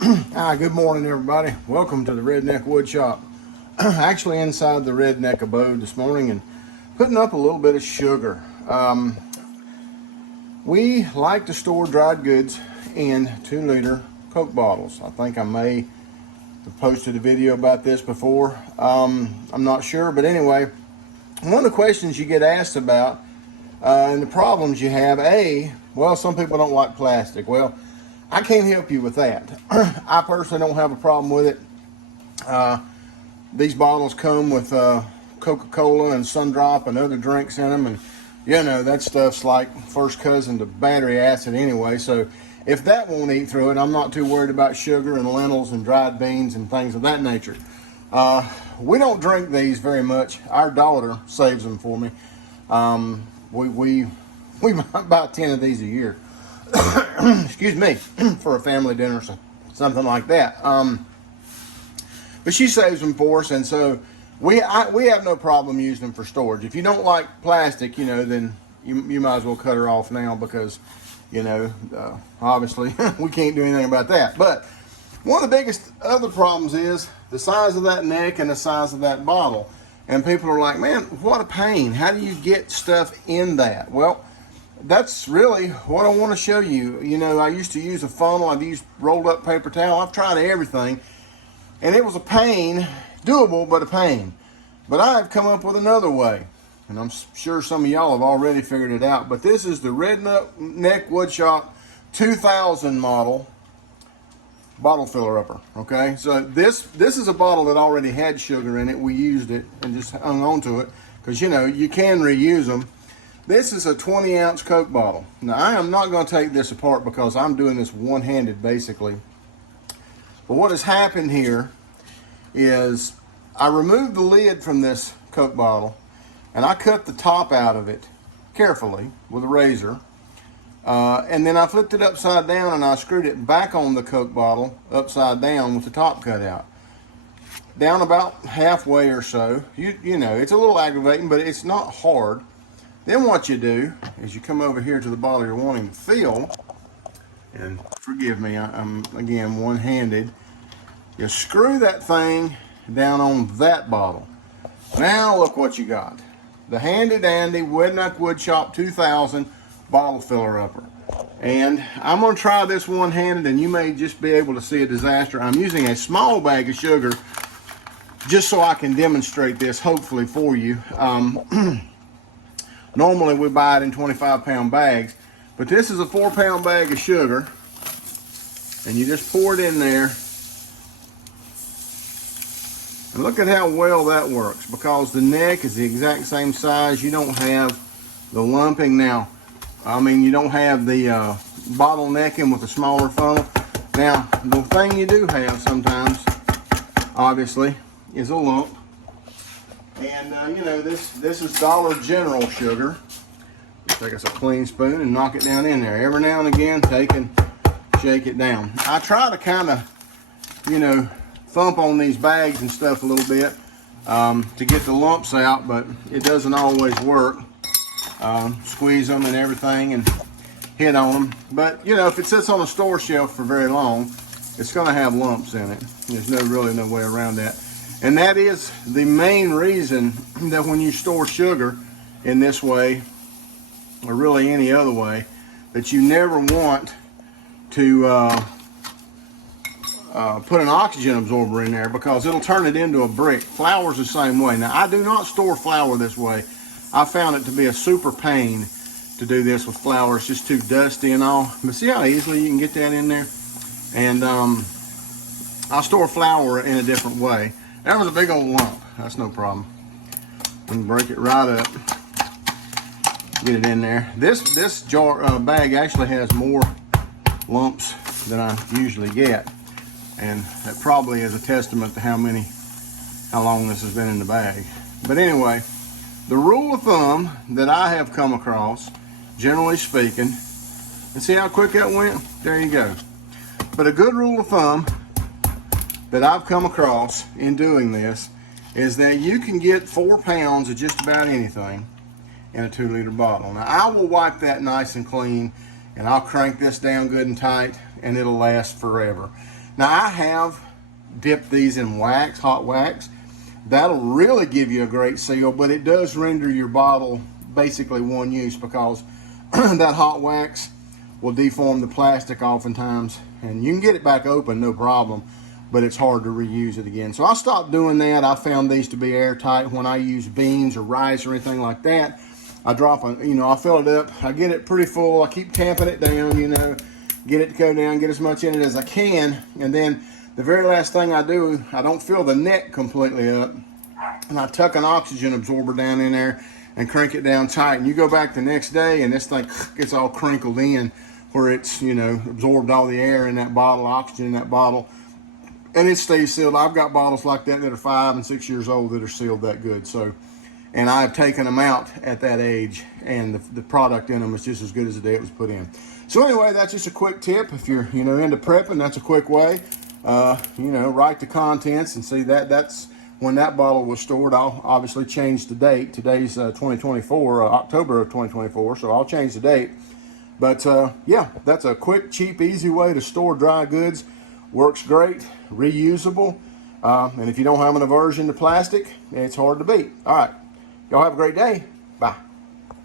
Hi, good morning, everybody. Welcome to the Redneck Wood Shop. Actually, inside the Redneck abode this morning and putting up a little bit of sugar. We like to store dried goods in 2-liter Coke bottles. I think I may have posted a video about this before. I'm not sure, but anyway, one of the questions you get asked about and the problems you have, well, some people don't like plastic. Well, I can't help you with that. I personally don't have a problem with it. These bottles come with Coca-Cola and Sundrop and other drinks in them, and you know that stuff's like first cousin to battery acid anyway. So if that won't eat through it, I'm not too worried about sugar and lentils and dried beans and things of that nature. We don't drink these very much. Our daughter saves them for me. We might buy 10 of these a year. Excuse me, for a family dinner or something like that. But she saves them for us, and so we have no problem using them for storage. If you don't like plastic, you know, then you might as well cut her off now, because you know, obviously we can't do anything about that. But one of the biggest other problems is the size of that neck and the size of that bottle. And people are like, man, what a pain. How do you get stuff in that? Well, that's really what I want to show you. You know, I used to use a funnel. I've used rolled up paper towel. I've tried everything. And it was a pain, doable, but a pain. But I've come up with another way. And I'm sure some of y'all have already figured it out. But this is the Redneck Wood Shop 2000 model bottle filler upper. Okay, so this is a bottle that already had sugar in it. We used it and just hung on to it, because you know you can reuse them. This is a 20-ounce Coke bottle. Now, I am not going to take this apart because I'm doing this one-handed basically. But what has happened here is I removed the lid from this Coke bottle and I cut the top out of it carefully with a razor. And then I flipped it upside down and I screwed it back on the Coke bottle upside down with the top cut out. Down about halfway or so. You know, it's a little aggravating, but it's not hard. Then what you do is you come over here to the bottle you're wanting to fill, and forgive me, I'm again one-handed. You screw that thing down on that bottle. Now look what you got. The handy dandy Redneck Wood Shop 2000 bottle filler upper. And I'm going to try this one-handed, and you may just be able to see a disaster. I'm using a small bag of sugar just so I can demonstrate this hopefully for you. Normally we buy it in 25-pound bags, but this is a 4-pound bag of sugar, and you just pour it in there. And look at how well that works, because the neck is the exact same size. You don't have the lumping now. I mean, you don't have the bottlenecking with a smaller funnel. Now, the thing you do have sometimes, obviously, is a lump. And you know, this is Dollar General sugar. Take us a clean spoon and knock it down in there. Every now and again, take and shake it down. I try to kind of, you know, thump on these bags and stuff a little bit to get the lumps out, but it doesn't always work. Squeeze them and everything and hit on them. But you know, if it sits on a store shelf for very long, it's going to have lumps in it. There's really no way around that. And that is the main reason that when you store sugar in this way, or really any other way, that you never want to put an oxygen absorber in there, because it'll turn it into a brick. Flour's the same way. Now, I do not store flour this way. I found it to be a super pain to do this with flour. It's just too dusty and all. But see how easily you can get that in there? And I store flour in a different way. That was a big old lump. That's no problem. We can break it right up. Get it in there. This jar bag actually has more lumps than I usually get, and that probably is a testament to how long this has been in the bag. But anyway, the rule of thumb that I have come across, generally speaking, and see how quick that went? There you go. But a good rule of thumb that I've come across in doing this is that you can get 4 pounds of just about anything in a 2-liter bottle. Now, I will wipe that nice and clean, and I'll crank this down good and tight, and it'll last forever. Now I have dipped these in wax, hot wax. That'll really give you a great seal, but it does render your bottle basically one use because that hot wax will deform the plastic oftentimes, and you can get it back open no problem, but it's hard to reuse it again. So I stopped doing that. I found these to be airtight. When I use beans or rice or anything like that, I drop a, I fill it up, I get it pretty full, I keep tamping it down, get it to go down, get as much in it as I can, and then the very last thing I do, I don't fill the neck completely up, and I tuck an oxygen absorber down in there and crank it down tight. And you go back the next day and this thing gets all crinkled in where it's, absorbed all the air in that bottle, oxygen in that bottle, and it stays sealed. I've got bottles like that that are 5 and 6 years old that are sealed that good. So, and I've taken them out at that age, and the product in them is just as good as the day it was put in. So anyway, that's just a quick tip. If you're, into prepping, that's a quick way. Write the contents and see that's when that bottle was stored. I'll obviously change the date. Today's 2024, October of 2024, so I'll change the date. But yeah, that's a quick, cheap, easy way to store dry goods. Works great, reusable, and if you don't have an aversion to plastic, it's hard to beat. All right, y'all have a great day. Bye.